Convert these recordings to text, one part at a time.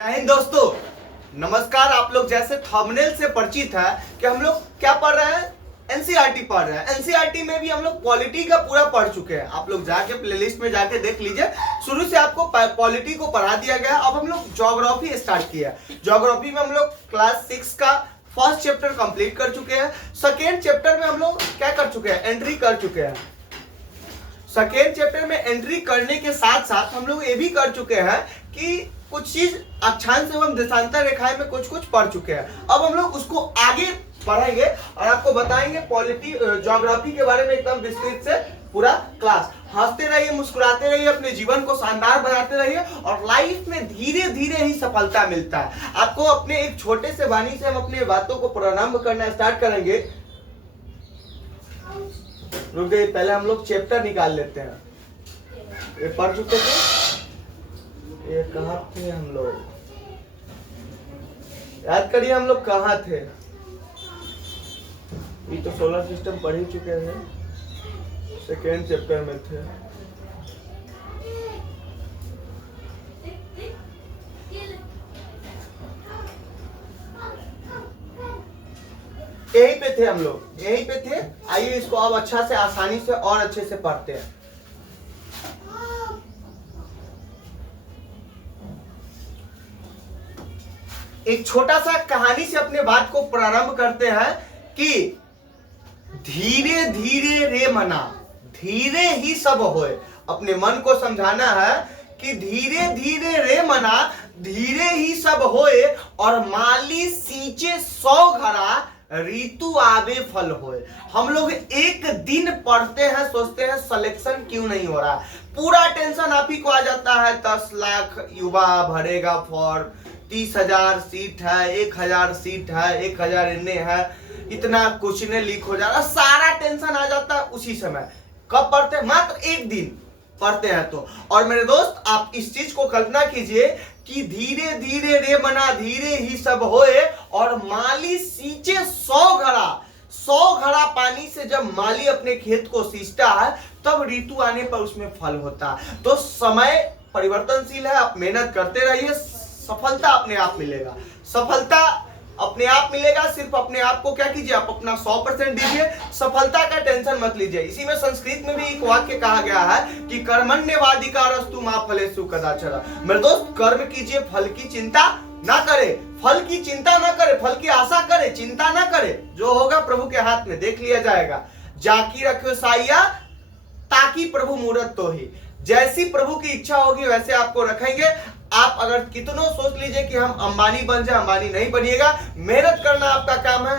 जय हिंद दोस्तों, नमस्कार। आप लोग जैसे थंबनेल से परिचित है कि हम लोग क्या पढ़ रहे हैं, एनसीईआरटी पढ़ रहे हैं। एनसीईआरटी में भी हम लोग पॉलिटी का पूरा पढ़ चुके हैं। आप लोग जाके प्लेलिस्ट में जाके देख लीजिए, शुरू से आपको पॉलिटी को पढ़ा दिया गया। अब हम लोग ज्योग्राफी स्टार्ट किया। ज्योग्राफी में हम लोग क्लास 6 का फर्स्ट चैप्टर कंप्लीट कर चुके हैं। सेकेंड चैप्टर में हम लोग क्या कर चुके हैं, एंट्री कर चुके हैं। सेकेंड चैप्टर में एंट्री करने के साथ साथ हम लोग ये भी कर चुके हैं कि कुछ चीज अक्षांश एवं देशांतर रेखाएं में कुछ पढ़ चुके हैं। अब हम लोग उसको आगे पढ़ेंगे और आपको बताएंगे पॉलिटी ज्योग्राफी के बारे में एकदम विस्तृत से पूरा क्लास। हंसते रहिए, मुस्कुराते रहिए, अपने जीवन को शानदार बनाते रहिए और लाइफ में धीरे धीरे ही सफलता मिलता है आपको। अपने एक छोटे से वाणी से हम अपने बातों को प्रारंभ करना स्टार्ट करेंगे। रुक गए, पहले हम लोग चैप्टर निकाल लेते हैं। ये पढ़ चुके थे, ये कहाँ थे हम लोग, याद करिए हम लोग कहाँ थे। ये तो सोलर सिस्टम पढ़ ही चुके थे, सेकेंड चैप्टर में थे। यहीं पे थे हम लोग, यहीं पे थे। आइए इसको अब अच्छा से, आसानी से और अच्छे से पढ़ते हैं। एक छोटा सा कहानी से अपने बात को प्रारंभ करते हैं कि धीरे धीरे रे मना, धीरे ही सब होए। अपने मन को समझाना है कि धीरे धीरे रे मना, धीरे ही सब होए। और माली सींचे 100 घड़ा, ऋतु आवे फल होए। हम लोग एक दिन पढ़ते हैं, सोचते हैं सिलेक्शन क्यों नहीं हो रहा। पूरा टेंशन आप ही को आ जाता है। 10 लाख युवा भरेगा फॉर्म, 30,000 सीट है, 1,000 सीट है, 1,000 इन्ने है, इतना क्वेश्चन लीक हो जा रहा, सारा टेंशन आ जाता है उसी समय। कब पढ़ते हैं? मात्र एक दिन पढ़ते हैं तो। और मेरे दोस्त, आप इस चीज को कल्पना कीजिए कि धीरे धीरे रे मना, धीरे ही सब होए। और माली सींचे 100 घड़ा, 100 घड़ा पानी से जब माली अपने खेत को सींचता है तब ऋतु आने पर उसमें फल होता है। तो समय परिवर्तनशील है, आप मेहनत करते रहिए, सफलता अपने आप मिलेगा। सफलता अपने आप मिलेगा। सिर्फ अपने आप को क्या कीजिए, आप अपना 100% दीजिए, सफलता का टेंशन मत लीजिए। इसी में संस्कृत में भी एक वाक्य कहा गया है कि कर्मण्यवाधिकारस्तु मा फलेषु कदाचन। मेरे दोस्त, कर्म कीजिए, फल की चिंता ना करे, फल की चिंता ना करे, फल की आशा करे, चिंता ना करे। जो होगा प्रभु के हाथ में, देख लिया जाएगा। जाकी रखो साइया, ताकि प्रभु मूरत तो ही। जैसी प्रभु की इच्छा होगी वैसे आपको रखेंगे। आप अगर कितनों सोच लीजिए कि हम अंबानी बन जाए, अंबानी नहीं बनिएगा। मेहनत करना आपका काम है,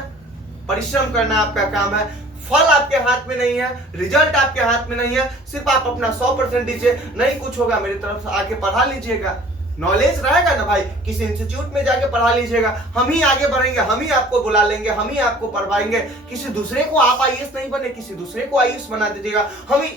परिश्रम करना आपका काम है। फल आपके हाथ में नहीं है, रिजल्ट आपके हाथ में नहीं है। सिर्फ आप अपना 100% दीजिए। नहीं कुछ होगा, मेरी तरफ से आके पढ़ा लीजिएगा। नॉलेज रहेगा ना भाई, किसी इंस्टीट्यूट में जाके पढ़ा लीजिएगा। हम ही आगे बढ़ेंगे, हम ही आपको बुला लेंगे, हम ही आपको पढ़वाएंगे। किसी दूसरे को आप आईएएस नहीं बने, किसी दूसरे को आईएएस बना दीजिएगा। हम ही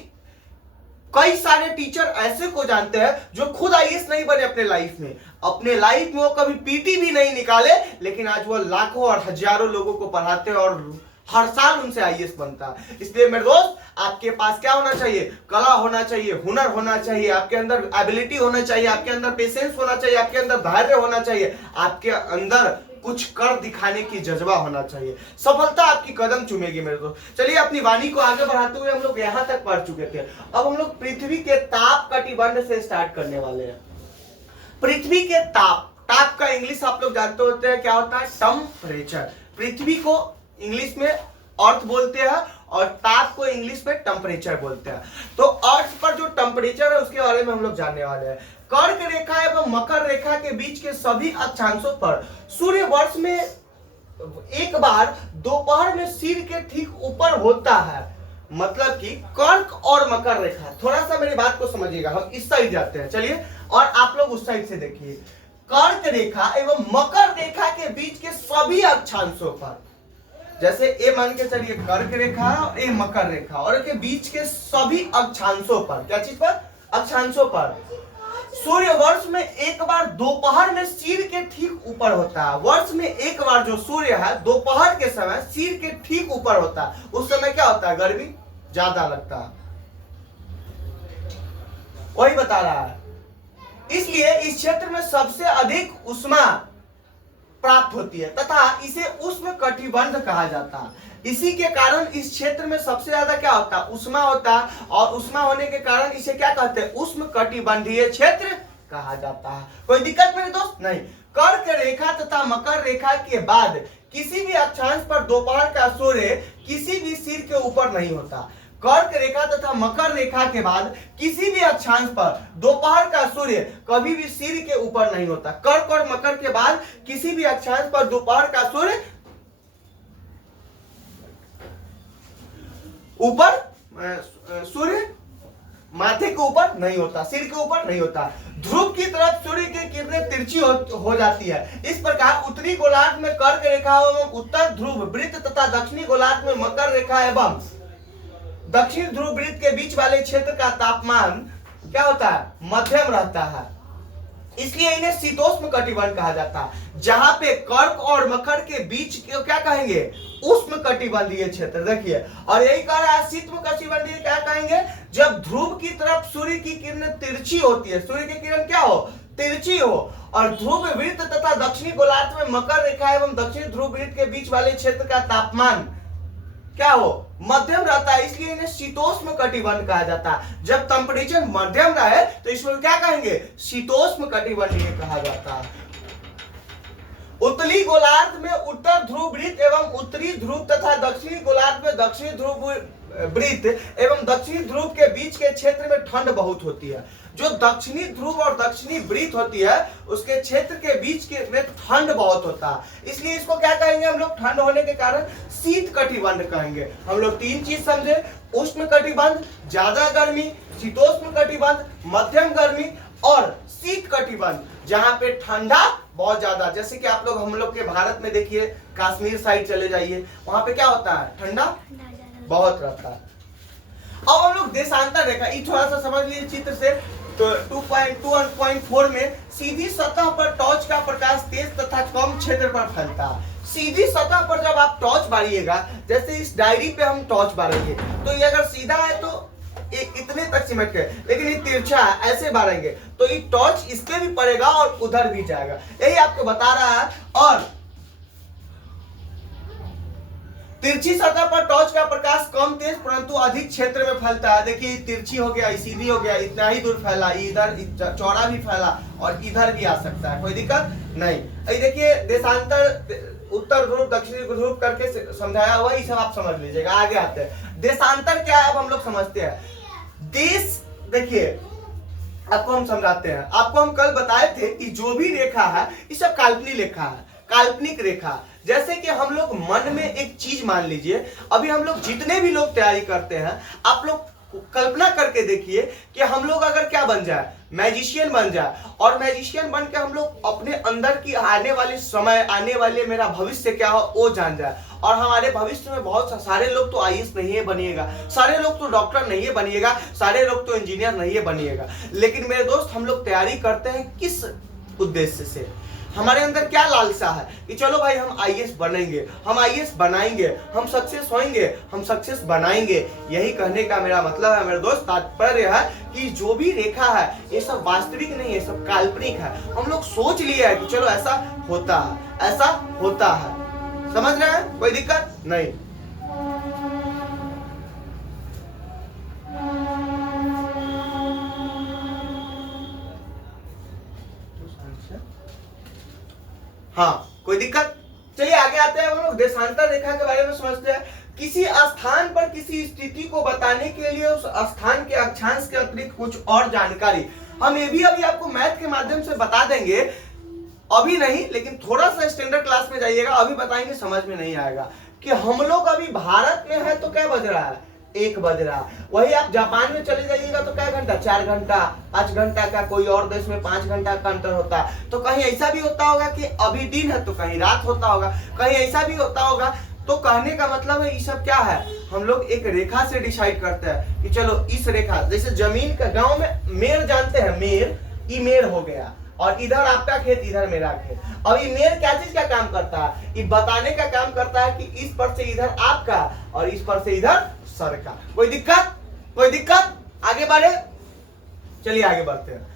कई सारे टीचर ऐसे को जानते हैं जो खुद आईएएस नहीं बने अपने लाइफ में। अपने लाइफ में वो कभी पीटी भी नहीं निकाले, लेकिन आज वो लाखों और हजारों लोगों को पढ़ाते हैं और हर साल उनसे आईएएस बनता है। इसलिए मेरे दोस्त, आपके पास क्या होना चाहिए? कला होना चाहिए, हुनर होना चाहिए, आपके अंदर एबिलिटी होना चाहिए, आपके अंदर पेशेंस होना चाहिए, आपके अंदर धैर्य होना चाहिए, आपके अंदर कुछ कर दिखाने की जज्बा होना चाहिए। सफलता आपकी कदम चूमेगी मेरे दोस्त। चलिए, अपनी वाणी को आगे बढ़ाते हुए हम लोग यहां तक पढ़ चुके थे। अब हम लोग पृथ्वी के ताप कटिबंध से स्टार्ट करने वाले हैं। पृथ्वी के ताप, ताप का इंग्लिश आप लोग जानते होते हैं क्या होता है? टेम्परेचर। पृथ्वी को इंग्लिश में अर्थ बोलते हैं और ताप को इंग्लिश में टेम्परेचर बोलते हैं। तो अर्थ पर जो टेम्परेचर है उसके बारे में हम लोग जानने वाले हैं। कर्क रेखा एवं मकर रेखा के बीच के सभी अक्षांशों पर सूर्य वर्ष में एक बार दोपहर में सिर के ठीक ऊपर होता है। मतलब कि कर्क और मकर रेखा, थोड़ा सा मेरी बात को समझिएगा। हम इस साइड जाते हैं, चलिए, और आप लोग उस साइड से देखिए। कर्क रेखा एवं मकर रेखा के बीच के सभी अक्षांशों पर, जैसे ए मान के चलिए कर्क रेखा और ए मकर रेखा, और के बीच के सभी अक्षांशों पर, क्या चीज पर? अक्षांशों पर सूर्य वर्ष में एक बार दोपहर में सिर के ठीक ऊपर होता है। वर्ष में एक बार जो सूर्य है दोपहर के समय सिर के ठीक ऊपर होता है। उस समय क्या होता है? गर्मी ज्यादा लगता है। वही बता रहा है। इसलिए इस क्षेत्र में सबसे अधिक उष्मा प्राप्त होती है तथा इसे उष्ण कटिबंध कहा जाता है। इसी के कारण इस क्षेत्र में सबसे ज्यादा क्या होता है, उष्मा होता है, और उष्मा होने के कारण इसे क्या कहते हैं, उष्ण कटिबंधीय क्षेत्र कहा जाता है। कोई दिक्कत मेरे दोस्त नहीं। कर्क रेखा तथा मकर रेखा के बाद किसी भी अक्षांश पर दोपहर का सूर्य किसी भी सिर के ऊपर नहीं होता। कर्क रेखा तथा मकर रेखा के बाद किसी भी अक्षांश पर दोपहर का सूर्य कभी भी सिर के ऊपर नहीं होता। कर्क और मकर के बाद किसी भी अक्षांश पर दोपहर का सूर्य ऊपर, सूर्य माथे के ऊपर नहीं होता, सिर के ऊपर नहीं होता। ध्रुव की तरफ सूर्य की किरणें तिरछी हो जाती है। इस प्रकार उत्तरी गोलार्ध में कर्क रेखा एवं उत्तर ध्रुव वृत्त तथा दक्षिणी गोलार्ध में मकर रेखा एवं दक्षिण ध्रुव वृत्त के बीच वाले क्षेत्र का तापमान क्या होता है, मध्यम रहता है। इसलिए इन्हें शीतोष्ण कटिबंध कहा जाता है। जहां पे कर्क और मकर के बीच क्या कहेंगे, उष्ण कटिबंधीय क्षेत्र। देखिए, और यही कह रहा है शीतोष्ण कटिबंधीय क्या कहेंगे, जब ध्रुव की तरफ सूर्य की किरणें तिरछी होती है, सूर्य की किरण क्या हो, तिरछी हो, और ध्रुव वृत्त तथा दक्षिणी गोलार्ध में मकर रेखा एवं दक्षिण ध्रुव वृत्त के बीच वाले क्षेत्र का तापमान क्या हो, मध्यम रहता है। इसलिए इन्हें शीतोष्ण कटिबंध कहा जाता है। जब टेम्परेचर मध्यम रहे तो इसमें क्या कहेंगे, शीतोष्ण कटिबंधीय कहा जाता है। उत्तरी गोलार्ध में उत्तर ध्रुव वृत्त एवं उत्तरी ध्रुव तथा दक्षिणी गोलार्ध में दक्षिणी ध्रुव वृत्त एवं दक्षिणी ध्रुव के बीच के क्षेत्र में ठंड बहुत होती है। जो दक्षिणी ध्रुव और दक्षिणी वृत्त होती है उसके क्षेत्र के बीच के में ठंड बहुत होता है। इसलिए इसको क्या कहेंगे हम लोग, ठंड होने के कारण शीत कटिबंध कहेंगे। हम लोग तीन चीज समझे, उष्ण कटिबंध ज्यादा गर्मी, शीतोष्ण कटिबंध मध्यम गर्मी, और शीत कटिबंध जहां पे ठंडा बहुत ज्यादा। जैसे कि आप लोग हम लोग के भारत में देखिए, कश्मीर साइड चले जाइए, वहां पे क्या होता है, ठंडा बहुत रहता है। अब हम लोग देशांतर रेखा, ये थोड़ा सा समझ लीजिए चित्र से। तो 2.2 और 2.4 में सीधी सतह पर टॉर्च का प्रकाश तेज तथा कम क्षेत्र पर फैलता है। सीधी सतह पर जब आप टॉर्च बारिएगा, जैसे इस डायरी पे हम टॉर्च बारेंगे, तो ये अगर सीधा है तो इतने तक सिमट के, लेकिन ये तिरछा है, ऐसे बारेंगे तो ये टॉर्च इस पे भी पड़ेगा और उधर भी जाएगा। यही आपको बता रहा है। और तिरछी सतह पर टॉर्च का प्रकाश कम तेज परंतु अधिक क्षेत्र में फैलता है। देखिए, तिरछी हो गया, सीधी हो गया, इतना ही दूर फैला, इधर चौड़ा भी फैला और इधर भी आ सकता है, कोई दिक्कत नहीं। देखिए, देशांतर उत्तर ध्रुव दक्षिणी ध्रुव करके समझाया हुआ, ये सब आप समझ लीजिएगा। आगे आते हैं, देशांतर क्या है अब हम लोग समझते हैं। देश, देखिए आपको हम समझाते हैं। आपको हम कल बताए थे कि जो भी रेखा है ये सब काल्पनिक रेखा है, काल्पनिक रेखा। जैसे कि हम लोग मन में एक चीज मान लीजिए, अभी हम लोग जितने भी लोग तैयारी करते हैं, आप लोग कल्पना करके देखिए कि हम लोग अगर क्या बन जाए, मैजिशियन बन जाए, और मैजिशियन बन के हम लोग अपने अंदर की आने वाले समय, आने वाले मेरा भविष्य क्या हो वो जान जाए। और हमारे भविष्य में बहुत सारे लोग तो आईएएस नहीं है बनिएगा, सारे लोग तो डॉक्टर नहीं है बनिएगा, सारे लोग तो इंजीनियर नहीं है बनिएगा। लेकिन मेरे दोस्त, हम लोग तैयारी करते हैं किस उद्देश्य से, हमारे अंदर क्या लालसा है कि चलो भाई हम आईएएस बनेंगे, हम आईएएस बनाएंगे, हम सक्सेस होंगे, हम सक्सेस बनाएंगे। यही कहने का मेरा मतलब है मेरे दोस्त, तात्पर्य है कि जो भी रेखा है ये सब वास्तविक नहीं है, सब काल्पनिक है। हम लोग सोच लिए है कि चलो ऐसा होता है, ऐसा होता है। समझ रहे हैं, कोई दिक्कत नहीं। हाँ, कोई दिक्कत। चलिए आगे आते हैं, हम लोग देशांतर रेखा के बारे में समझते हैं। किसी स्थान पर किसी स्थिति को बताने के लिए उस स्थान के अक्षांश के अतिरिक्त कुछ और जानकारी हम ये भी अभी आपको मैथ के माध्यम से बता देंगे। अभी नहीं, लेकिन थोड़ा सा स्टैंडर्ड क्लास में जाइएगा, अभी बताएंगे, समझ में नहीं आएगा कि हम लोग अभी भारत में है तो क्या बज रहा है, 1 बज रहा। वही आप जापान में चले जाइएगा तो क्या घंटा, 4 घंटा, 5 घंटा का, कोई और देश में 5 घंटा का अंतर होता है। तो कहीं ऐसा भी होता होगा कि अभी दिन है तो कहीं रात होता होगा, कहीं ऐसा भी होता होगा। तो कहने का मतलब है ये सब क्या है, हम लोग एक रेखा से डिसाइड करते हैं कि चलो इस रेखा, जैसे जमीन का, गांव में मेर जानते हैं, मेर, ये मेर हो गया, और इधर आपका खेत, इधर मेरा खेत। अब ये मेर क्या चीज का काम करता है, ये बताने का काम करता है कि इस पर से इधर आपका और इस पर से इधर सर का। कोई दिक्कत, कोई दिक्कत, आगे बढ़े। चलिए आगे बढ़ते हैं।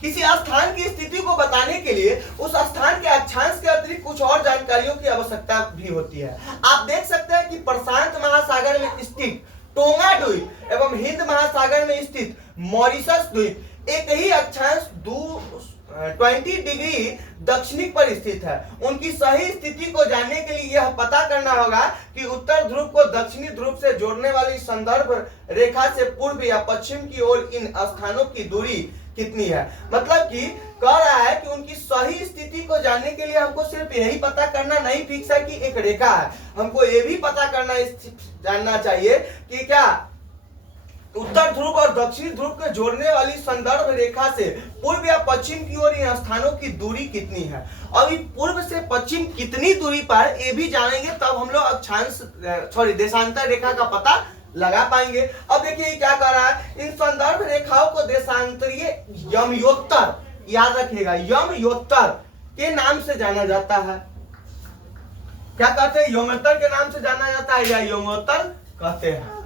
किसी स्थान की स्थिति को बताने के लिए उस स्थान के अक्षांश के अतिरिक्त कुछ और जानकारियों की आवश्यकता भी होती है। आप देख सकते हैं कि प्रशांत महासागर में स्थित टोंगा द्वीप एवं हिंद महासागर में स्थित मॉरिशस द्वीप एक ही अक्षांश 20 डिग्री दक्षिणी पर स्थित है। उनकी सही स्थिति को जानने के लिए यह पता करना होगा कि उत्तर ध्रुव को दक्षिणी ध्रुव से जोड़ने वाली संदर्भ रेखा से पूर्व या पश्चिम की ओर इन स्थानों की दूरी कितनी है। मतलब कि कह रहा है कि उनकी सही स्थिति को जानने के लिए हमको सिर्फ यही पता करना नहीं फिक्स है कि एक रेखा है, हमको ये भी पता करना जानना चाहिए कि क्या उत्तर ध्रुव और दक्षिण ध्रुव को जोड़ने वाली संदर्भ रेखा से पूर्व या पश्चिम की ओर इन स्थानों की दूरी कितनी है। अभी पूर्व से पश्चिम कितनी दूरी पर ये भी जानेंगे, तब हम लोग अक्षांश देशांतर रेखा का पता लगा पाएंगे। अब देखिए क्या कर रहा है, इन संदर्भ रेखाओं को देशांतरीय यमयोत्तर, याद रखिएगा, यमयोत्तर के नाम से जाना जाता है। क्या कहते हैं, यमोत्तर के नाम से जाना जाता है या यमोत्तर कहते हैं।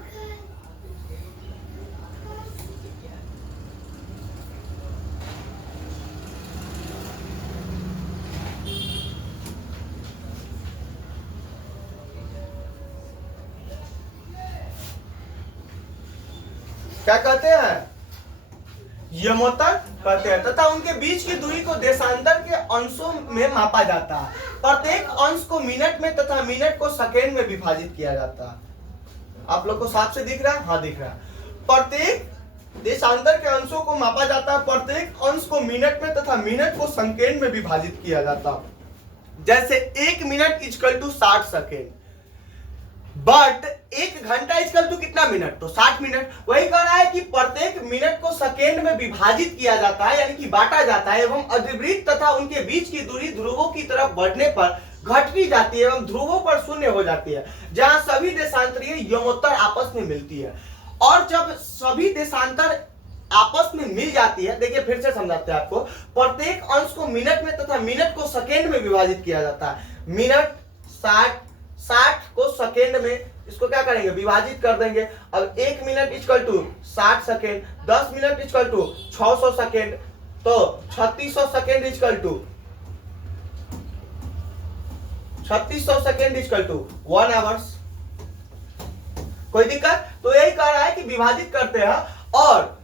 क्या कहते हैं, यमोत्तर कहते हैं। तथा उनके बीच की दूरी को देशांतर के अंशों में मापा जाता है। प्रत्येक अंश को मिनट में तथा मिनट को सेकेंड में विभाजित किया जाता है। आप लोग को साफ से दिख रहा है? हाँ दिख रहा है। प्रत्येक देशांतर के अंशों को मापा जाता है, प्रत्येक अंश को मिनट में तथा मिनट को सेकेंड में विभाजित किया जाता है। जैसे 1 minute equal to 60 second, but 1 घंटा इक्वल टू कितना मिनट, तो 60 मिनट। वही कह रहा है कि प्रत्येक मिनट को सेकेंड में विभाजित किया जाता है, यानी कि बांटा जाता है, एवं अधिवृत्त तथा उनके बीच की दूरी ध्रुवों की तरफ बढ़ने पर घटती जाती है एवं ध्रुवों पर शून्य हो जाती है, जहां सभी देशांतरीय यमोत्तर आपस में मिलती है। और जब सभी देशांतर आपस में मिल जाती है, देखिए फिर से समझाते हैं आपको, प्रत्येक अंश को मिनट में तथा मिनट को सेकेंड में विभाजित किया जाता है। मिनट 60 को सेकेंड में, इसको क्या करेंगे, विभाजित कर देंगे। अब 1 minute equal to 60 second, 10 minute equal to 600 second, तो 3600 second equal to 3600 second equal to 1 hours. कोई दिक्कत? तो यही कह रहा है कि विभाजित करते हैं और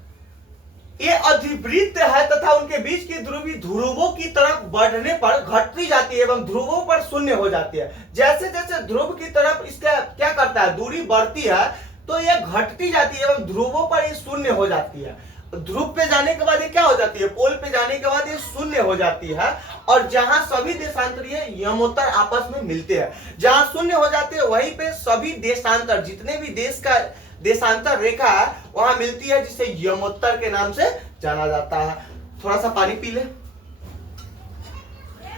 ये अधिवृत्त है तथा उनके बीच की दूरी ध्रुवों की तरफ बढ़ने पर घटती जाती है एवं ध्रुवों पर शून्य हो जाती है। जैसे जैसे ध्रुव की तरफ इसका क्या करता है, दूरी बढ़ती है, तो ये घटती जाती है एवं ध्रुवों पर ये शून्य हो जाती है। ध्रुव पे जाने के बाद ये क्या हो जाती है, पोल पे जाने के बाद ये शून्य हो जाती है। और जहां सभी देशांतरीय यमोत्तर आपस में मिलते हैं, जहां शून्य हो जाते हैं, वहीं पे सभी देशांतर, जितने भी देश का देशांतर रेखा है वहां मिलती है, जिसे यमोत्तर के नाम से जाना जाता है। थोड़ा सा पानी पी ले।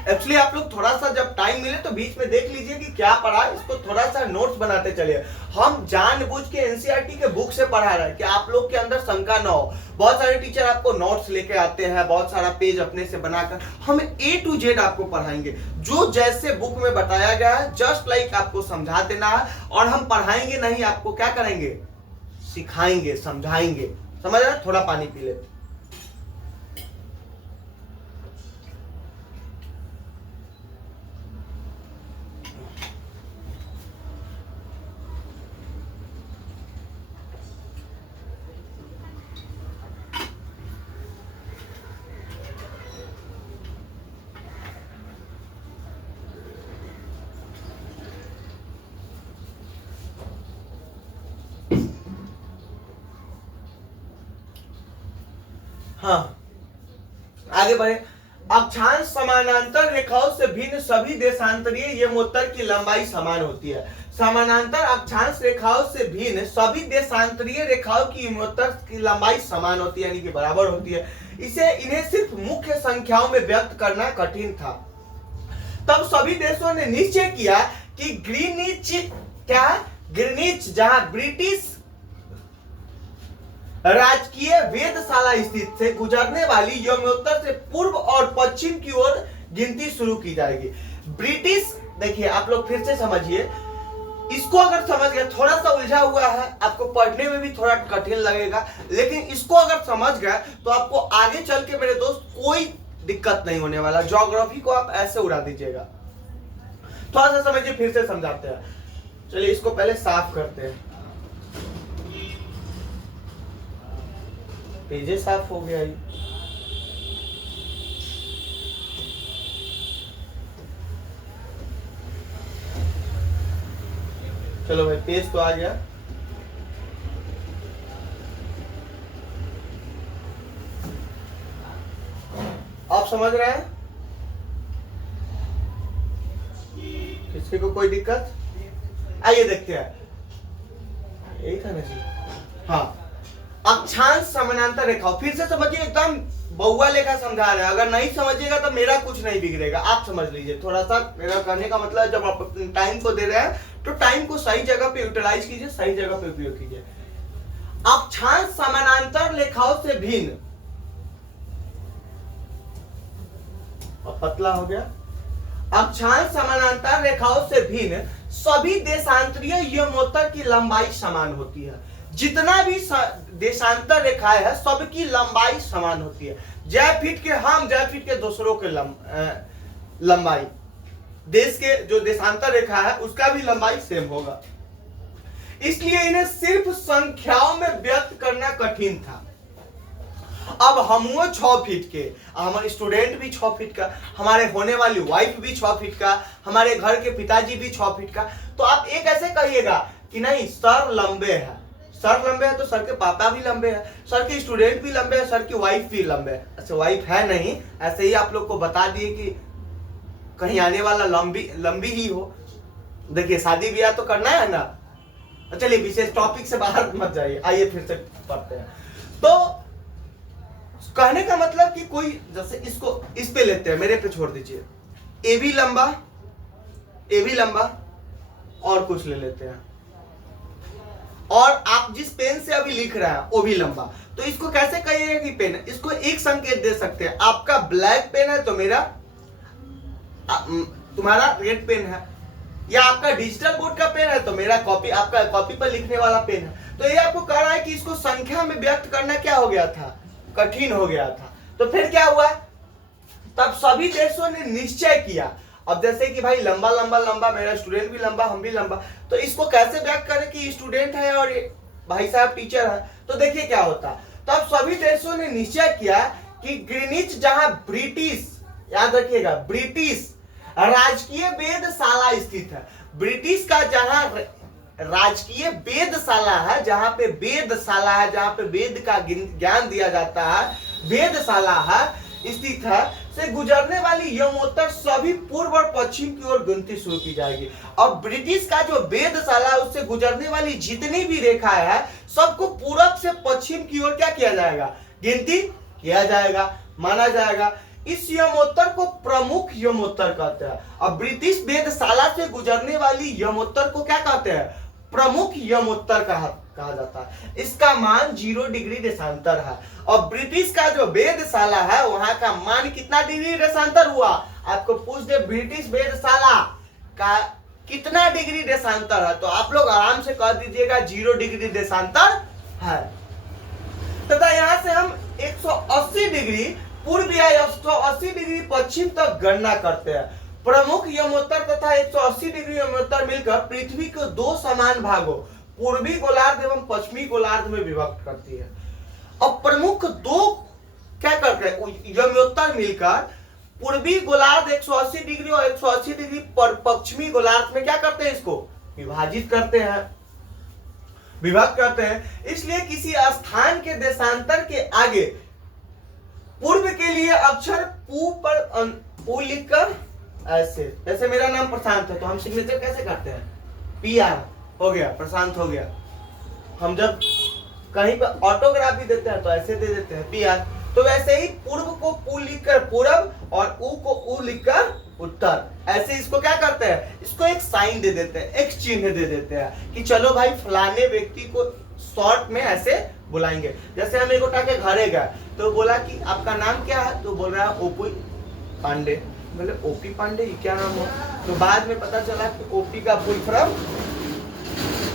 एक्चुअली आप लोग थोड़ा सा जब टाइम मिले तो बीच में देख लीजिए कि क्या पढ़ा, इसको थोड़ा सा नोट्स बनाते चलिए। हम जानबूझ के एनसीईआरटी के बुक से पढ़ा रहे हैं कि आप लोग के अंदर शंका न हो। बहुत सारे टीचर आपको नोट्स लेके आते हैं, बहुत सारा पेज अपने से बनाकर, हम A to Z आपको पढ़ाएंगे। जो जैसे बुक में बताया गया है जस्ट लाइक आपको समझा देना है, और हम पढ़ाएंगे नहीं, आपको क्या करेंगे, सिखाएंगे, समझाएंगे। समझ रहे? थोड़ा पानी पी ले। हाँ आगे बढ़े। अक्षांश समानांतर रेखाओं से भिन्न सभी देशांतरीय यमोत्तर की लंबाई समान होती है। समानांतर अक्षांश रेखाओं से भिन्न सभी देशांतरीय रेखाओं की यमोत्तर की लंबाई समान होती है, यानी कि बराबर होती है। इन्हें सिर्फ मुख्य संख्याओं में व्यक्त करना कठिन था। तब सभी देशों ने निश्चय किया कि ग्रीनिच जहां ब्रिटिश राजकीय वेधशाला स्थित से गुजरने वाली यमोत्तर से पूर्व और पश्चिम की ओर गिनती शुरू की जाएगी। ब्रिटिश, देखिए आप लोग फिर से समझिए, इसको अगर समझ गए, थोड़ा सा उलझा हुआ है, आपको पढ़ने में भी थोड़ा कठिन लगेगा, लेकिन इसको अगर समझ गए तो आपको आगे चल के मेरे दोस्त कोई दिक्कत नहीं होने वाला। ज्योग्राफी को आप ऐसे उड़ा दीजिएगा। थोड़ा सा समझिए, फिर से समझाते हैं। चलिए इसको पहले साफ करते हैं। पेजे साफ हो गया ये। चलो भाई, पेज तो आ गया। आप समझ रहे हैं? किसी को कोई दिक्कत? आइए देखते हैं। यही था ना जी? हाँ, अक्षांश समानांतर रेखा। फिर से समझिए, एकदम बउआ लेखा समझा रहे हैं। अगर नहीं समझिएगा तो मेरा कुछ नहीं बिगड़ेगा, आप समझ लीजिए। थोड़ा सा मेरा कहने का मतलब, जब आप अपने टाइम को दे रहे हैं तो टाइम को सही जगह पे यूटिलाइज कीजिए, सही जगह पे उपयोग कीजिए। अक्षांश समानांतर रेखाओं से भिन्न, अब पतला हो गया। अक्षांश समानांतर रेखाओं से भिन्न सभी देशांतरीय यमोत्तर की लंबाई समान होती है। जितना भी देशांतर रेखाएं है, सबकी लंबाई समान होती है। जय फीट के हम, जय फीट के दूसरों के लंबाई, देश के जो देशांतर रेखा है उसका भी लंबाई सेम होगा। इसलिए इन्हें सिर्फ संख्याओं में व्यक्त करना कठिन था। अब हम 6 फीट के, हमारे स्टूडेंट भी 6 फीट का, हमारे होने वाली वाइफ भी 6 फीट का, हमारे घर के पिताजी भी 6 फीट का। तो आप एक ऐसे कहिएगा कि नहीं, सर लंबे है, सर लंबे है तो सर के पापा भी लंबे हैं, सर के स्टूडेंट भी लंबे हैं, सर की वाइफ भी लंबे है। अच्छा, वाइफ है नहीं, ऐसे ही आप लोग को बता दिए कि कहीं आने वाला लंबी ही हो। देखिए, शादी ब्याह तो करना है ना। चलिए विशेष टॉपिक से बाहर मत जाइए, आइए फिर से पढ़ते हैं। तो कहने का मतलब कि कोई, जैसे इसको इस पे लेते हैं, मेरे पे छोड़ दीजिए। ए भी लंबा, ए भी लंबा, और कुछ ले लेते हैं, और आप जिस पेन से अभी लिख रहे हैं वो भी लंबा। तो इसको कैसे कहिएगा कि पेन है? इसको एक संकेत दे सकते हैं। आपका ब्लैक पेन है तो मेरा, तुम्हारा रेड पेन है, या आपका डिजिटल बोर्ड का पेन है तो मेरा कॉपी, आपका कॉपी पर लिखने वाला पेन है। तो ये आपको कह रहा है कि इसको संख्या में व्यक्त करना क्या हो गया था, कठिन हो गया था। तो फिर क्या हुआ, तब सभी देशों ने निश्चय किया। अब जैसे कि भाई लंबा लंबा लंबा, मेरा स्टूडेंट भी लंबा, हम भी लंबा, तो इसको कैसे व्यक्त करें कि स्टूडेंट है और भाई साहब टीचर है। तो देखिए क्या होता, तब सभी देशों ने निश्चय किया कि ग्रीनिच, जहां ब्रिटिश, याद रखिएगा, ब्रिटिश राजकीय वेधशाला स्थित है। ब्रिटिश का जहां राजकीय वेधशाला है, जहां पे वेधशाला है, जहां पे वेद का ज्ञान दिया जाता है, वेधशाला है, स्थित है, से गुजरने वाली यमोत्तर सभी पूर्व और पश्चिम की ओर गिनती शुरू की जाएगी। और ब्रिटिश का जो वेधशाला है, उससे गुजरने वाली जितनी भी रेखाएं है, सबको पूरब से पश्चिम की ओर क्या किया जाएगा, गिनती किया जाएगा, माना जाएगा। इस यमोत्तर को प्रमुख यमोत्तर कहते हैं। अब ब्रिटिश वेधशाला से गुजरने वाली यमोत्तर को क्या कहते हैं, प्रमुख यमोत्तर कहा जाता है। इसका मान 0 डिग्री देशांतर है। और ब्रिटिश का जो वेधशाला है, वहां का मान कितना डिग्री देशांतर हुआ, आपको पूछ दे ब्रिटिश वेधशाला का कितना डिग्री देशांतर है, तो आप लोग आराम से कह दीजिएगा 0 डिग्री देशांतर है। तथा यहां से हम 180 डिग्री पूर्व या 180 डिग्री पश्चिम तक गणना करते हैं। प्रमुख यमोत्तर तथा 180 डिग्री यमोत्तर मिलकर पृथ्वी को 2 समान भागों, पूर्वी गोलार्ध एवं पश्चिमी गोलार्ध में विभक्त करती है। अब प्रमुख 2 क्या करते हैं, यमोत्तर मिलकर पूर्वी गोलार्ध 180 डिग्री और 180 डिग्री पश्चिमी गोलार्ध में क्या करते हैं, इसको विभाजित करते हैं, विभक्त करते हैं। इसलिए किसी स्थान के देशांतर के आगे पूर्व के लिए अक्षर पू पर पू लिखकर, ऐसे, जैसे मेरा नाम प्रशांत है तो हम सिग्नेचर कैसे करते हैं, PR हो गया, प्रशांत हो गया। हम जब कहीं पर ऑटोग्राफी देते हैं तो ऐसे दे देते हैं PR। तो वैसे ही पूर्व को पू लिखकर पूरब और ऊ को ऊ लिखकर उत्तर, ऐसे इसको क्या करते हैं, इसको एक साइन दे देते हैं, एक चिन्ह दे देते हैं कि चलो भाई फलाने व्यक्ति को शॉर्ट में ऐसे बुलाएंगे। जैसे हम एक उठा के घरे गए तो बोला कि आपका नाम क्या है, तो बोल रहा है ओपी पांडे। बोले ओपी पांडे, ये क्या नाम हो? तो बाद में पता चला कि ओपी का फुल फॉर्म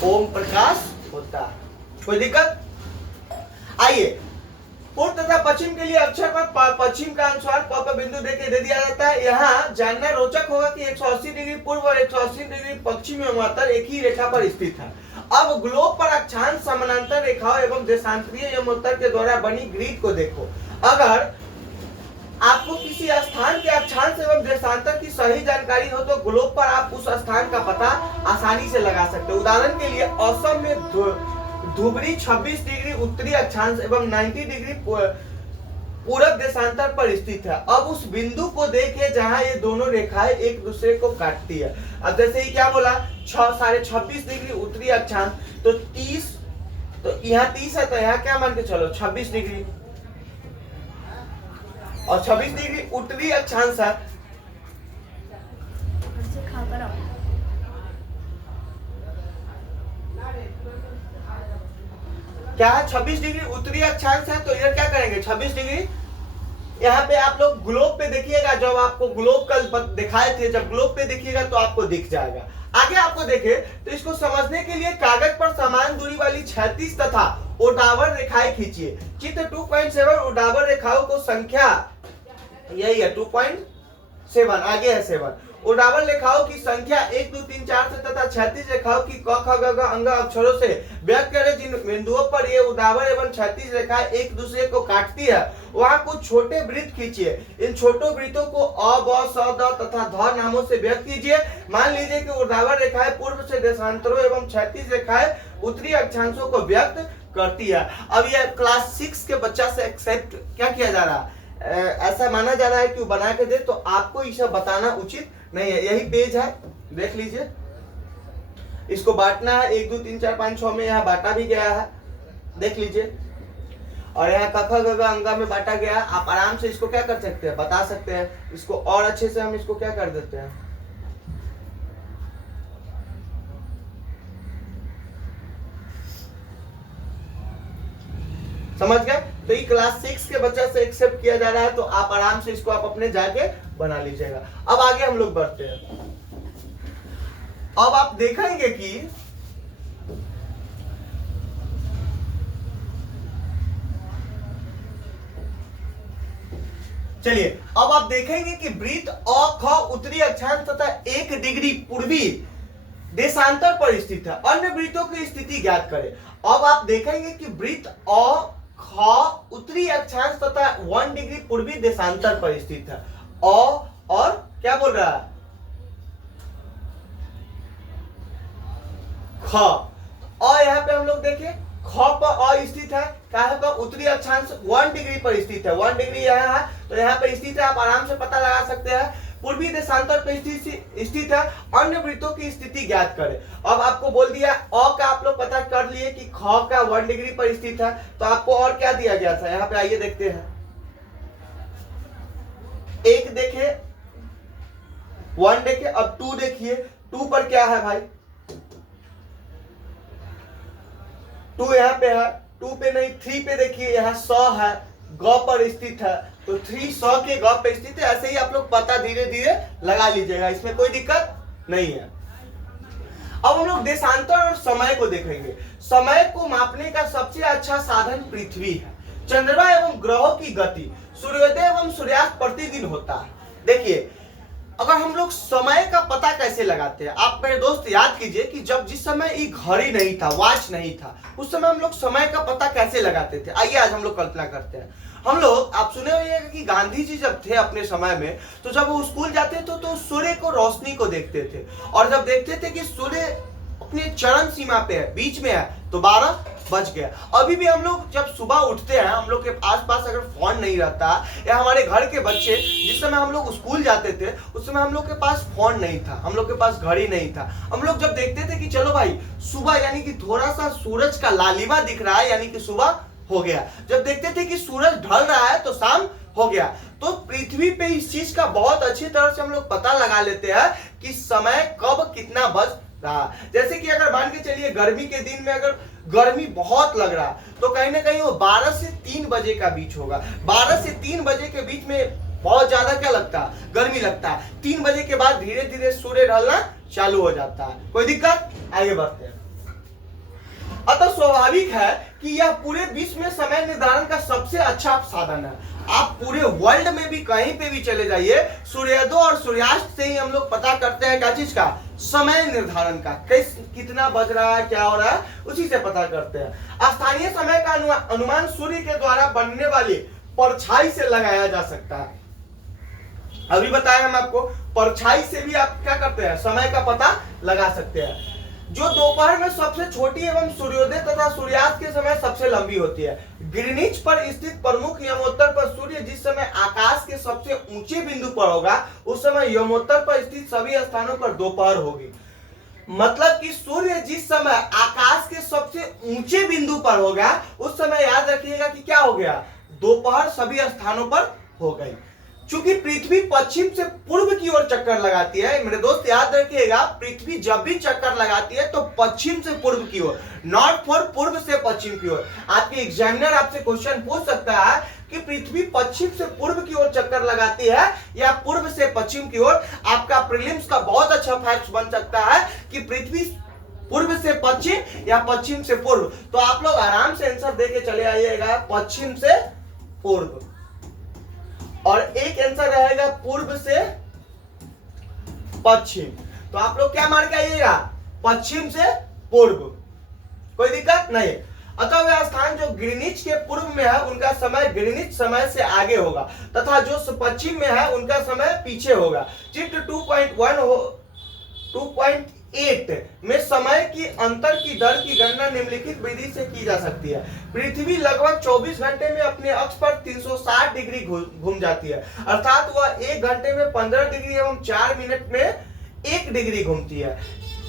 ओम प्रकाश होता है। कोई दिक्कत? आइए, पूर्व तथा पश्चिम के लिए अक्षर पर पश्चिम का अनुस्वार प पर बिंदु देके दे दिया जाता है। यहाँ जानना रोचक होगा कि 180 डिग्री पूर्व और 180 डिग्री पश्चिम एवं एक ही रेखा पर स्थित है। अब ग्लोब पर अक्षांश समानांतर रेखाओं एवं देशांतरीय एवं के द्वारा बनी ग्रिड को देखो। अगर आपको किसी स्थान के अक्षांश एवं देशांतर की सही जानकारी हो तो ग्लोब पर आप उस स्थान का पता आसानी से लगा सकते हो। उदाहरण के लिए असम में धुबरी 26 डिग्री उत्तरी अक्षांश एवं 90 डिग्री पूरब देशांतर पर स्थित है। अब उस बिंदु को देखिए जहां ये दोनों रेखाएं एक दूसरे को काटती है। अब जैसे ही क्या बोला, 26.5 डिग्री उत्तरी अक्षांश, तो 30, तो यहाँ 30 है, तो यहाँ क्या मान के चलो 26 डिग्री, और 26 डिग्री उत्तरी अक्षांश है। क्या है? 26 डिग्री उत्तरी अक्षांश है, तो इधर क्या करेंगे 26 डिग्री। यहाँ पे आप लोग ग्लोब पे देखिएगा, जब आपको ग्लोब कल दिखाए थे, जब ग्लोब पे देखिएगा तो आपको दिख जाएगा। आगे आपको देखे तो इसको समझने के लिए कागज पर समान दूरी वाली क्षैतिज तथा ऊर्ध्वाधर रेखाएं खींचिए। चित्र 2.7 ऊर्ध्वाधर रेखाओं को संख्या यही है 2.7, आगे है 7। ऊर्ध्वाधर रेखाओं की संख्या 1 2 3 4 से तथा क्षैतिज रेखाओं की क ख ग घ अंग अक्षरों से व्यक्त करें। जिन बिंदुओं पर ये ऊर्ध्वाधर एवं क्षैतिज रेखाएं एक दूसरे को काटती है वहां कुछ छोटे वृत्त खींचिए। इन छोटे वृत्तों को अ ब स द तथा ध नामों से व्यक्त कीजिए। मान लीजिए कि ऊर्ध्वाधर रेखाएं पूर्व से देशांतरों एवं क्षैतिज रेखाएं उत्तरी अक्षांशों को व्यक्त करती है। अब यह क्लास 6 के बच्चा से एक्सेप्ट क्या किया जा रहा है, ऐसा माना जा रहा है कि वो बना के दे, तो आपको इसे बताना उचित नहीं है। यही पेज है, देख लीजिए। इसको बांटना है 1 2 3 4 5 6 में, यहाँ बांटा भी गया है, देख लीजिए। और यहाँ क ख ग घ अंगा में बांटा गया। आप आराम से इसको क्या कर सकते हैं, बता सकते हैं। इसको और अच्छे से हम इसको क्या कर देते हैं, समझ गए? तो ये क्लास 6 के बच्चा से एक्सेप्ट किया जा रहा है, तो आप आराम से इसको आप अपने जाके बना लीजिएगा। अब आगे हम लोग बढ़ते हैं। अब आप देखेंगे कि चलिए, अब आप देखेंगे कि वृत्त अ ख उत्तरी अक्षांश तथा 1 डिग्री पूर्वी देशांतर पर स्थित है। अन्य वृत्तों की स्थिति ज्ञात करें। अब आप देखेंगे कि वृत्त अ ख उत्तरी अक्षांश तथा 1 डिग्री पूर्वी देशांतर पर स्थित है। अ और क्या बोल रहा है, ख। और यहाँ पे हम लोग देखें ख पर अ स्थित है, कहाँ पर उत्तरी अक्षांश 1 डिग्री पर स्थित है। 1 डिग्री यहाँ है, तो यहाँ पे स्थित है, आप आराम से पता लगा सकते हैं। पूर्वी देशांतर पर स्थित है। अन्य वृत्तों की स्थिति ज्ञात करें। अब आपको बोल दिया अ का आप लोग पता कर लिए कि ख का 1 डिग्री पर स्थित है, तो आपको और क्या दिया गया था, यहाँ पे आइए देखते हैं। एक देखे, 1 देखे, अब 2 देखिए। 2 पर क्या है भाई, 2 यहाँ पे है, 2 पे नहीं, 3 पे देखिए, यहाँ 100 है, ग पर स्थित है, तो 3 100 के ग पे स्थित है। ऐसे ही आप लोग पता धीरे धीरे लगा लीजिएगा, इसमें कोई दिक्कत नहीं है। अब हम लोग देशांतर और समय को देखेंगे। समय को मापने का सबसे अच्छा साधन पृथ्वी है। चंद्रमा एवं ग्रहों की गति, सूर्योदय एवं सूर्यास्त प्रतिदिन होता है। देखिए, अगर हम लोग समय का पता कैसे लगाते हैं, आप मेरे दोस्त याद कीजिए कि जब जिस समय ये घड़ी नहीं था, वॉच नहीं था, उस समय हम लोग समय का पता कैसे लगाते थे। आइए आज हम लोग कल्पना करते हैं। हम लोग, आप सुने होंगे कि गांधी जी जब थे अपने समय में, तो जब वो स्कूल जाते थे तो सूर्य को रोशनी को देखते थे, और जब देखते थे कि सूर्य अपने चरम सीमा पे है, बीच में है, तो 12 बज गया। अभी भी हम लोग जब सुबह उठते हैं, हम लोग के आसपास अगर फोन नहीं रहता, या हमारे घर के बच्चे, जिस समय हम लोग स्कूल जाते थे उस समय हम लोग के पास फोन नहीं था, हम लोग के पास घड़ी नहीं था। हम लोग जब देखते थे कि चलो भाई सुबह, यानी कि थोड़ा सा सूरज का लालिमा दिख रहा है, यानी कि सुबह हो गया। जब देखते थे कि सूरज ढल रहा है तो शाम हो गया। तो पृथ्वी पे इस चीज का बहुत अच्छी तरह से हम लोग पता लगा लेते हैं कि समय कब कितना बज रहा। जैसे कि अगर मान के चलिए गर्मी के दिन में अगर गर्मी बहुत लग रहा तो कहीं ना कहीं वो 12 से 3 बजे का बीच होगा। 12 से 3 बजे के बीच में बहुत ज्यादा क्या लगता है, गर्मी लगता है। 3 बजे के बाद धीरे धीरे सूर्य ढलना चालू हो जाता है। कोई दिक्कत? आगे बढ़ते हैं। अतः स्वाभाविक है कि यह पूरे विश्व में समय निर्धारण का सबसे अच्छा साधन है। आप पूरे वर्ल्ड में भी कहीं पे भी चले जाइए, सूर्योदय और सूर्यास्त से ही हम लोग पता करते हैं क्या चीज का, समय निर्धारण का, कितना बज रहा है, क्या हो रहा है, उसी से पता करते हैं। स्थानीय समय का अनुमान सूर्य के द्वारा बनने वाली परछाई से लगाया जा सकता है। अभी बताया हम आपको, परछाई से भी आप क्या करते हैं, समय का पता लगा सकते हैं। जो दोपहर में सबसे छोटी एवं सूर्योदय तथा सूर्यास्त के समय सबसे लंबी होती है। ग्रीनिच पर स्थित प्रमुख यमोत्तर पर सूर्य जिस समय आकाश के सबसे ऊंचे बिंदु पर होगा, उस समय यमोत्तर पर स्थित सभी स्थानों पर दोपहर होगी। मतलब कि सूर्य जिस समय आकाश के सबसे ऊंचे बिंदु पर होगा, उस समय याद रखिएगा कि क्या हो गया, दोपहर सभी स्थानों पर हो गई। चूंकि पृथ्वी पश्चिम से पूर्व की ओर चक्कर लगाती है, मेरे दोस्त याद रखिएगा, पृथ्वी जब भी चक्कर लगाती है तो पश्चिम से पूर्व की ओर, नॉट फॉर पूर्व से पश्चिम की ओर। आपके एग्जामिनर आपसे क्वेश्चन पूछ सकता है कि पृथ्वी पश्चिम से पूर्व की ओर चक्कर लगाती है या पूर्व से पश्चिम की ओर। आपका प्रीलिम्स का बहुत अच्छा फैक्ट बन सकता है कि पृथ्वी पूर्व से पश्चिम या पश्चिम से पूर्व। तो आप लोग आराम से आंसर देके चले आइएगा, पश्चिम से पूर्व, और एक आंसर रहेगा पूर्व से पश्चिम। तो आप लोग क्या मार के आइएगा, पश्चिम से पूर्व, कोई दिक्कत नहीं। अतः वह स्थान जो ग्रीनिच के पूर्व में है उनका समय ग्रीनिच समय से आगे होगा, तथा जो पश्चिम में है उनका समय पीछे होगा। चित्र 2.8 में समय की अंतर की दर की गणना निम्नलिखित विधि से की जा सकती है। पृथ्वी लगभग 24 घंटे में अपने अक्ष पर 360 डिग्री घूम जाती है, अर्थात वह 1 घंटे में 15 डिग्री एवं 4 मिनट में 1 डिग्री घूमती है।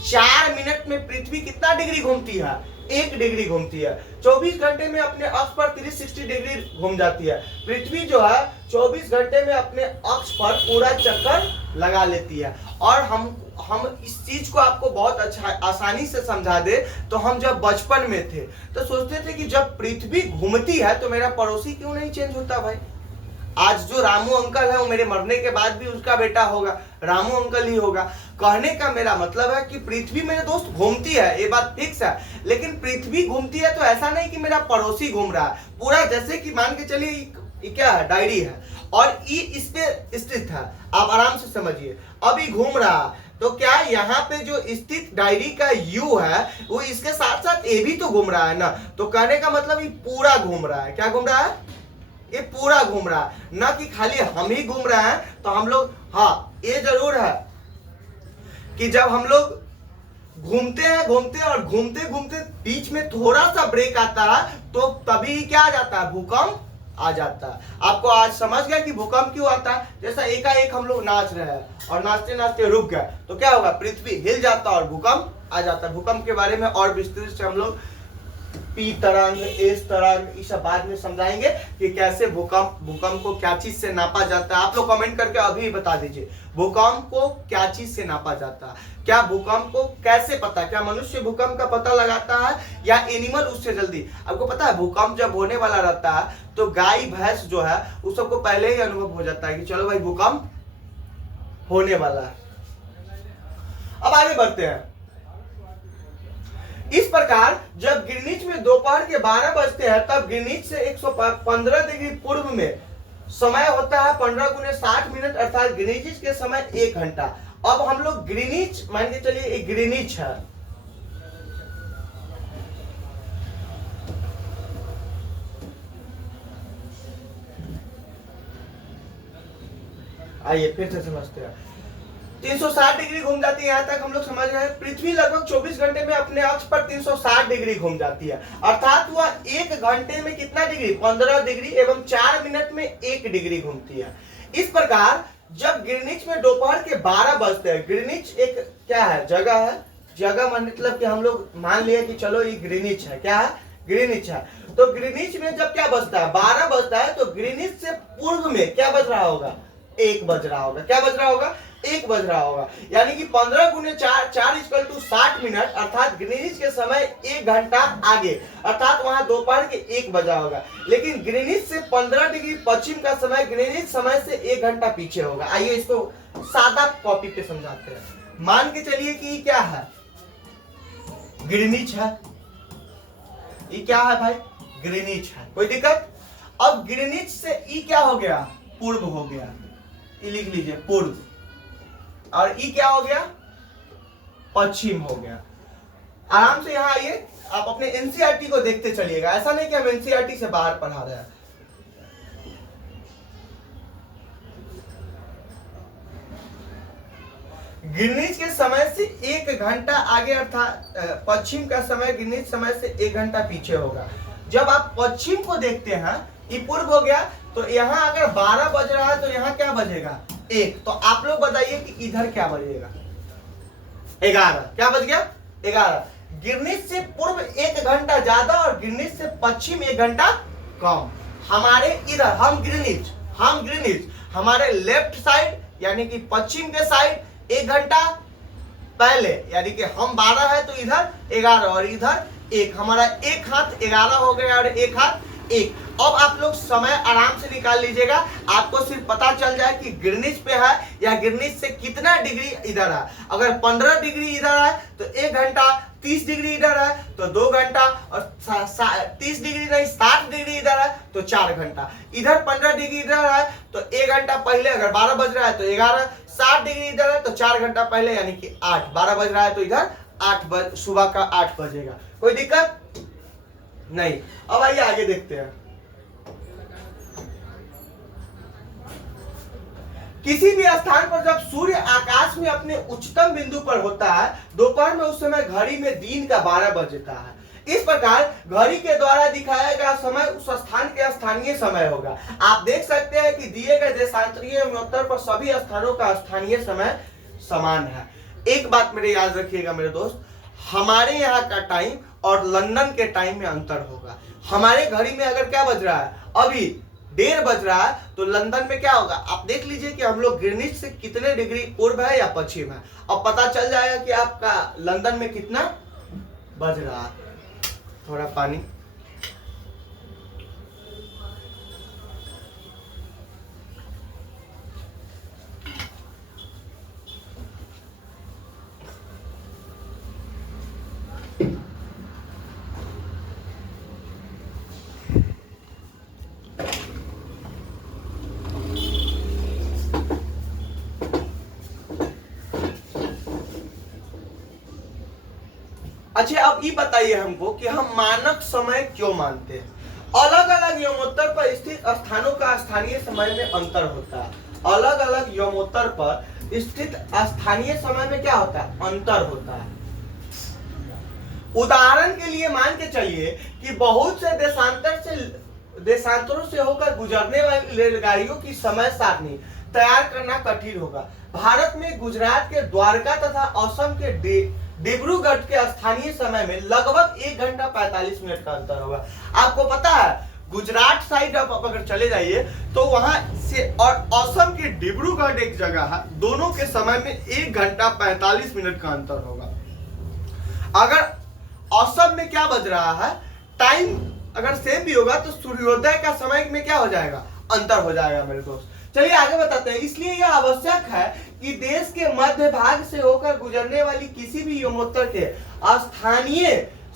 4 मिनट में पृथ्वी कितना डिग्री घूमती है, 1 डिग्री घूमती है। 24 घंटे में अपने अक्ष पर 360 डिग्री घूम जाती है। पृथ्वी जो है 24 घंटे में अपने अक्ष पर पूरा चक्कर लगा लेती है। और हम इस चीज को आपको बहुत अच्छा आसानी से समझा दे, तो हम जब बचपन में थे तो सोचते थे कि जब पृथ्वी घूमती है तो मेरा पड़ोसी क्यों नहीं चेंज होता भाई। आज जो रामू अंकल है वो मेरे मरने के बाद भी उसका बेटा होगा, रामू अंकल ही होगा। कहने का मेरा मतलब है कि पृथ्वी मेरे दोस्त घूमती है, ये बात फिक्स है, लेकिन पृथ्वी घूमती है तो ऐसा नहीं कि मेरा पड़ोसी घूम रहा है पूरा। जैसे कि मान के चलिए ये क्या है, डायरी है और ये इस पे स्थित है, आप आराम से समझिए, अभी घूम रहा, तो क्या यहाँ पे जो स्थित डायरी का यू है वो इसके साथ साथ ये भी तो घूम रहा है ना। तो कहने का मतलब ये पूरा घूम रहा है, क्या घूम रहा है, ये पूरा घूम रहा है, ना कि खाली हम ही घूम रहे हैं। तो हम लोग, हाँ ये जरूर है कि जब हम लोग घूमते और घूमते घूमते बीच में थोड़ा सा ब्रेक आता है तो तभी क्या आ जाता है, भूकंप आ जाता है। आपको आज समझ गया कि भूकंप क्यों आता है। जैसा एकाएक हम लोग नाच रहे हैं और नाचते नाचते रुक गए तो क्या होगा, पृथ्वी हिल जाता और भूकंप आ जाता है। भूकंप के बारे में और विस्तृत से हम लोग पी तरंग, एस तरंग, ये सब बाद में समझाएंगे कि कैसे भूकंप को क्या चीज से नापा जाता है। आप लोग कमेंट करके अभी बता दीजिए भूकंप को क्या चीज से नापा जाता है। क्या भूकंप को कैसे पता, क्या मनुष्य भूकंप का पता लगाता है या एनिमल उससे जल्दी। आपको पता है भूकंप जब होने वाला रहता है तो गाय भैंस जो है उस सबको पहले ही अनुभव हो जाता है कि चलो भाई भूकंप होने वाला है। अब आगे बढ़ते हैं। इस प्रकार जब ग्रीनिच में दोपहर के 12 बजते हैं तब ग्रीनिच से 115 डिग्री पूर्व में समय होता है 15 गुने 60 मिनट, अर्थात ग्रीनिच के समय 1 घंटा। अब हम लोग ग्रीनिच मान के चलिए एक ग्रीनिच है, आइए फिर से समझते हैं। 360 डिग्री घूम जाती है, यहां तक हम लोग समझ रहे हैं। पृथ्वी लगभग 24 घंटे में अपने अक्ष पर 360 डिग्री घूम जाती है, अर्थात वह 1 घंटे में कितना डिग्री, 15 डिग्री एवं 4 मिनट में 1 डिग्री घूमती है। इस प्रकार जब ग्रीनिच में दोपहर के 12 बजते हैं, ग्रीनिच एक क्या है, जगह है, जगह मतलब कि हम लोग मान लिए कि चलो ये ग्रीनिच है, क्या है, ग्रीनिच है। तो ग्रीनिच में जब क्या बजता है, 12 बजता है, तो ग्रीनिच से पूर्व में क्या बज रहा होगा, 1 बज रहा होगा। क्या बज रहा होगा, 1 बज रहा होगा। यानी कि 15 गुने 4 60 मिनट, अर्थात ग्रीनिच के समय 1 घंटा आगे, अर्थात वहां दोपहर के 1 बजा होगा। लेकिन ग्रीनिच से 15 डिग्री पश्चिम का समय ग्रीनिच समय से 1 घंटा पीछे होगा। आइए इसको सादा कॉपी पे समझाते हैं। मान के चलिए कि क्या है, ग्रीनिच है, ये क्या है भाई? ग्रीनिच है। कोई दिक्कत? अब ग्रीनिच से ई क्या हो गया? पूर्व हो गया। ये लिख लीजिए पूर्व, और ई क्या हो गया? पश्चिम हो गया। आराम से यहाँ आइए, आप अपने एनसीईआरटी को देखते चलिएगा, ऐसा नहीं कि हम एनसीईआरटी से बाहर पढ़ा रहे हैं। ग्रीनिच के समय से 1 घंटा आगे, अर्थात पश्चिम का समय ग्रीनिच समय से 1 घंटा पीछे होगा। जब आप पश्चिम को देखते हैं, ये पूर्व हो गया, तो यहाँ अगर 12 बज रहा है तो यहाँ क्या बजेगा? 1। तो आप लोग बताइए कि इधर क्या बजेगा? 11। क्या बज गया? 11। ग्रीनिच से पूर्व 1 घंटा ज्यादा और ग्रीनिच से पश्चिम 1 घंटा कम। हमारे इधर हम ग्रीनिच हमारे लेफ्ट साइड यानी कि पश्चिम के साइड 1 घंटा पहले, यानी कि हम 12 है तो इधर 11 और इधर 1, हमारा एक हाथ 11 हो गया और एक हाथ 1। अब आप लोग समय आराम से निकाल लीजिएगा, आपको सिर्फ पता चल जाए कि ग्रीनिच पे है या ग्रीनिच से कितना डिग्री इधर है। अगर 15 डिग्री इधर है तो 1 घंटा, 30 डिग्री इधर है तो 2 घंटा, और 30 डिग्री नहीं 60 डिग्री इधर है तो 4 घंटा। इधर 15 डिग्री इधर है तो 1 घंटा पहले, अगर 12 बज रहा है तो 11, 60 डिग्री इधर है तो 4 घंटा पहले यानी कि 8, 12 बज रहा है तो इधर 8 सुबह का 8 बजेगा। कोई दिक्कत नहीं। अब आइए आगे देखते हैं। किसी भी स्थान पर जब सूर्य आकाश में अपने उच्चतम बिंदु पर होता है दोपहर में, उस समय घड़ी में दिन का 12 बजता है। इस प्रकार घड़ी के द्वारा दिखाया गया समय उस स्थान के स्थानीय समय होगा। आप देख सकते हैं कि दिए गए देशांतरीय उत्तर पर सभी स्थानों का स्थानीय समय समान है। एक बात मेरे याद रखिएगा मेरे दोस्त, हमारे यहाँ का टाइम और लंदन के टाइम में अंतर होगा। हमारे घड़ी में अगर क्या बज रहा है, अभी 1:30 बज रहा है, तो लंदन में क्या होगा? आप देख लीजिए कि हम लोग ग्रीनिच से कितने डिग्री पूर्व है या पश्चिम है। अब पता चल जाएगा कि आपका लंदन में कितना बज रहा है। थोड़ा पानी। अच्छा, अब ये बताइए हमको कि हम मानक समय क्यों मानते हैं? अलग अलग यमोत्तर पर स्थित स्थानों का स्थानीय समय में अंतर होता है। अलग अलग यमोत्तर पर स्थित स्थानीय समय में क्या होता है? अंतर होता है। उदाहरण के लिए मान के चलिए कि बहुत से देशांतरों से होकर गुजरने वाली रेलगाड़ियों की समय सारणी तैयार करना कठिन होगा। भारत में गुजरात के द्वारका तथा असम के डिब्रूगढ़ के स्थानीय समय में लगभग 1 घंटा 45 मिनट का अंतर होगा। आपको पता है गुजरात साइड आप अगर चले जाइए तो वहां से, और असम के डिब्रूगढ़ एक जगह है, दोनों के समय में 1 घंटा 45 मिनट का अंतर होगा। अगर असम में क्या बज रहा है, टाइम अगर सेम भी होगा तो सूर्योदय का समय में क्या हो जाएगा? अंतर हो जाएगा मेरे दोस्त। चलिए आगे बताते हैं। इसलिए यह आवश्यक है कि देश के मध्य भाग से होकर गुजरने वाली किसी भी यमोत्तर के स्थानीय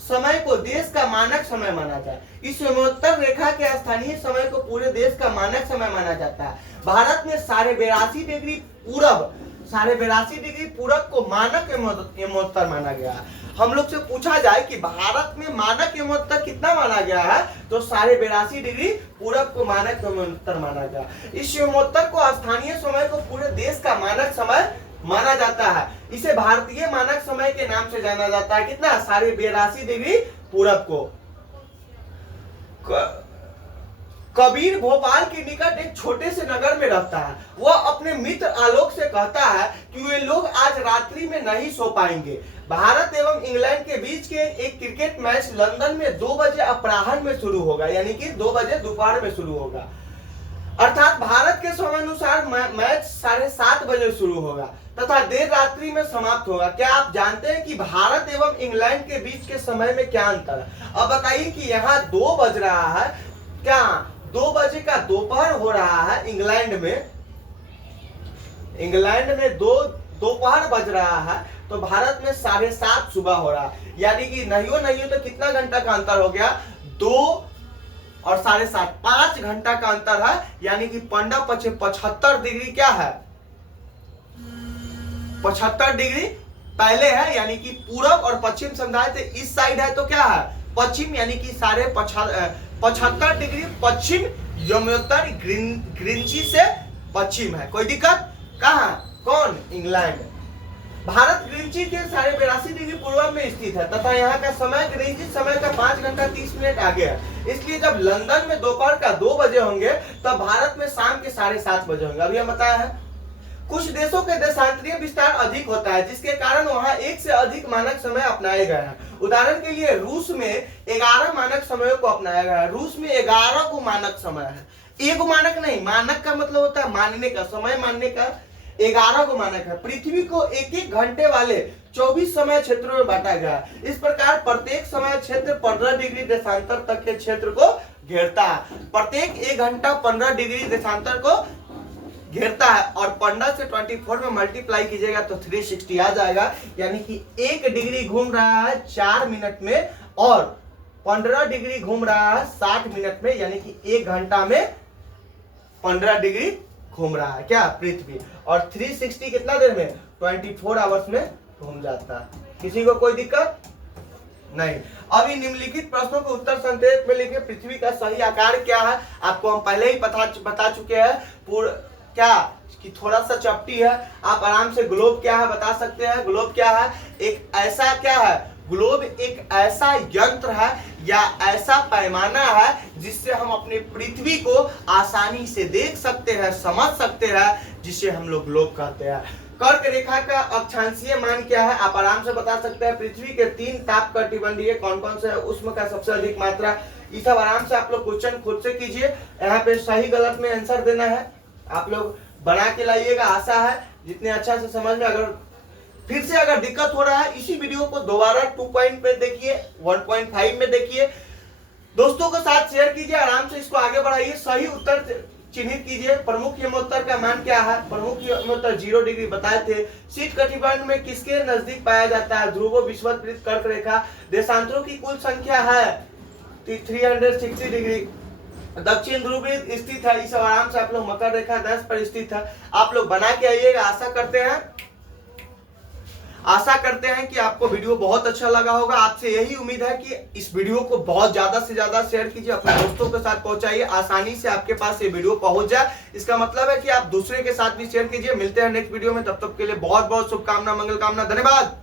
समय को देश का मानक समय माना जाए। इस यमोत्तर रेखा के स्थानीय समय को पूरे देश का मानक समय माना जाता है। भारत में 82.5 डिग्री पूरब को मानक यमोत्तर माना गया है। हम लोग से पूछा जाए कि भारत में मानक यमोत्तर कितना माना गया है, तो 82.5 डिग्री पूरब को मानक यमोत्तर माना गया। इस यमोत्तर को स्थानीय समय को पूरे देश का मानक समय माना जाता है। इसे भारतीय मानक समय के नाम से जाना जाता है। कितना? 82.5 डिग्री पूरब को। कबीर भोपाल के निकट एक छोटे से नगर में रहता है। वह अपने मित्र आलोक से कहता है कि वे लोग आज रात्रि में नहीं सो पाएंगे। भारत एवं इंग्लैंड के बीच के एक क्रिकेट मैच लंदन में 2 बजे अपराह्न में शुरू होगा, यानी कि 2 बजे दोपहर में शुरू होगा। अर्थात भारत के समय अनुसार मैच 7:30 बजे शुरू होगा तथा देर रात्रि में समाप्त होगा। क्या आप जानते हैं कि भारत एवं इंग्लैंड के बीच के समय में क्या अंतर है? अब बताइए कि यहाँ 2 बज रहा है, क्या 2 बजे का दोपहर हो रहा है इंग्लैंड में 2 दोपहर बज रहा है तो भारत में 7:30 सुबह हो रहा है, यानी कि नहीं तो कितना घंटा का अंतर हो गया, 2 और 7:30, 5 घंटा का अंतर है। यानी कि 75 डिग्री क्या है, 75 डिग्री पहले है, यानी कि पूरब और पश्चिम समझाए थे, इस साइड है तो क्या है पश्चिम, यानी कि 75 डिग्री पश्चिम यमोत्तर ग्रीनची से पश्चिम है। कोई दिक्कत? कहाँ? कौन? इंग्लैंड। भारत ग्रीनची के 82.5 डिग्री पूर्व में स्थित है तथा यहाँ का समय ग्रीनची समय का 5 घंटा 30 मिनट आगे है। इसलिए जब लंदन में दोपहर का 2 बजे होंगे तब भारत में शाम के 7:30 बजे होंगे। अभी हम बताया है कुछ देशों के देशांतरीय विस्तार अधिक होता है जिसके कारण वहां एक से अधिक मानक समय अपनाए गए हैं। उदाहरण के लिए रूस में 11 मानक समयों को अपनाया गया है। रूस में 11 को मानक समय है, एक मानक नहीं, मानक का मतलब होता है मानने का, समय मानने का, 11 को मानक है। पृथ्वी को एक एक घंटे वाले 24 समय क्षेत्रों में बांटा गया है। इस प्रकार प्रत्येक समय क्षेत्र 15 डिग्री देशांतर तक के क्षेत्र को घेरता है। प्रत्येक 1 घंटा 15 डिग्री देशांतर को घेरता है और 15 से 24 में मल्टीप्लाई कीजिएगा तो 360 आ जाएगा। यानी कि 1 डिग्री घूम रहा है 4 मिनट में और 15 डिग्री घूम रहा है 60 मिनट में, यानी कि 1 घंटा में 15 डिग्री घूम रहा है क्या पृथ्वी, और 360 कितना देर में, 24 आवर्स में घूम जाता है। किसी को कोई दिक्कत नहीं। अभी निम्नलिखित प्रश्नों को उत्तर संक्षेप में लिखे। पृथ्वी का सही आकार क्या है, आपको हम पहले ही बता चुके हैं। क्या कि थोड़ा सा चपटी है, आप आराम से ग्लोब क्या है बता सकते हैं। ग्लोब क्या है, एक ऐसा क्या है, ग्लोब एक ऐसा यंत्र है या ऐसा पैमाना है जिससे हम अपने पृथ्वी को आसानी से देख सकते हैं, समझ सकते हैं, जिसे हम लोग ग्लोब कहते हैं। कर्क रेखा का अक्षांशीय मान क्या है, आप आराम से बता सकते हैं। पृथ्वी के 3 ताप कटिबंधीय कौन कौन से है, उसमें का सबसे अधिक मात्रा, ये सब आराम से आप लोग क्वेश्चन खुद से कीजिए। यहाँ पे सही गलत में आंसर देना है, आप लोग बना के लाइएगा। आशा है जितने अच्छा से समझ में, अगर फिर से अगर दिक्कत हो रहा है इसी वीडियो को दोबारा 2 पॉइंट में देखिए, 1.5 में देखिए, दोस्तों के साथ शेयर कीजिए, आराम से इसको आगे बढ़ाइए। सही उत्तर चिन्हित कीजिए। प्रमुख यमोत्तर का मान क्या है, प्रमुख यमोत्तर 0 डिग्री बताए थे। शीत कटिबंध में किसके नजदीक पाया जाता है, ध्रुव, विषुवत, कर्क रेखा। देशांतरों की कुल संख्या है 360 डिग्री। दक्षिण ध्रुव स्थित है, इस आराम से आप लोग मकर रेखा 10 पर स्थित है। आप लोग बना के आइएगा। आशा करते हैं कि आपको वीडियो बहुत अच्छा लगा होगा। आपसे यही उम्मीद है कि इस वीडियो को बहुत ज्यादा से ज्यादा शेयर कीजिए, अपने दोस्तों के साथ पहुंचाइए, आसानी से आपके पास ये वीडियो पहुंच जाए। इसका मतलब है कि आप दूसरे के साथ भी शेयर कीजिए। मिलते हैं नेक्स्ट वीडियो में, तब तक के लिए बहुत बहुत शुभकामना, मंगल कामना, धन्यवाद।